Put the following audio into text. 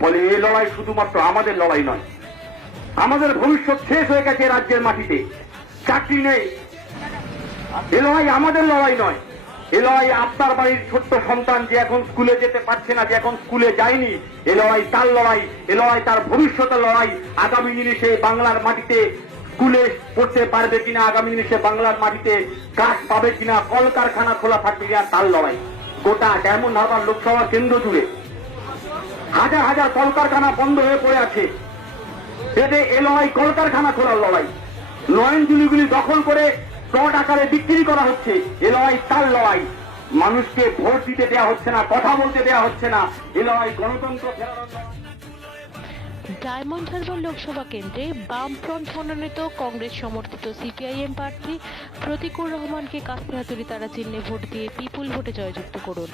বলে এই লড়াই শুধুমাত্র আমাদের লড়াই নয়। আমাদের ভবিষ্যৎ শেষ হয়ে গেছে রাজ্যের মাটিতে। চাকরি নেই। এ লড়াই আমাদের লড়াই নয়। এ লড়াই আপনার বাড়ির ছোট্ট সন্তান যে এখন স্কুলে যেতে পারছে না, যে এখন স্কুলে যায়নি, এ লড়াই তার লড়াই, এ লড়াই তার ভবিষ্যতের লড়াই। আগামী দিনে সে বাংলার মাটিতে স্কুলে পড়তে পারবে কিনা, আগামী দিনে সে বাংলার মাটিতে কাজ পাবে কিনা, কলকারখানা খোলা থাকবে কিনা, তার লড়াই। গোটা ডায়মন্ড হারবার লোকসভা কেন্দ্র জুড়ে হাজার হাজার কলকারখানা বন্ধ হয়ে পড়ে আছে। এতে এ লড়াই কলকারখানা খোলার লড়াই। নয়ন জুলিগুলি দখল করে প্লট আকারে বিক্রি করা হচ্ছে। এ লড়াই তার লড়াই। মানুষকে ভোট দিতে দেওয়া হচ্ছে না, কথা বলতে দেওয়া হচ্ছে না। এ লড়াই গণতন্ত্র ডায়মন্ড হারবার লোকসভা কেন্দ্রে বামফ্রন্ট মনোনীত কংগ্রেস সমর্থিত সিপিআইএম প্রার্থী প্রতিকুর রহমানকে কাস্তে হাতুড়ি তারা চিহ্নে ভোট দিয়ে বিপুল ভোটে জয়যুক্ত করুন।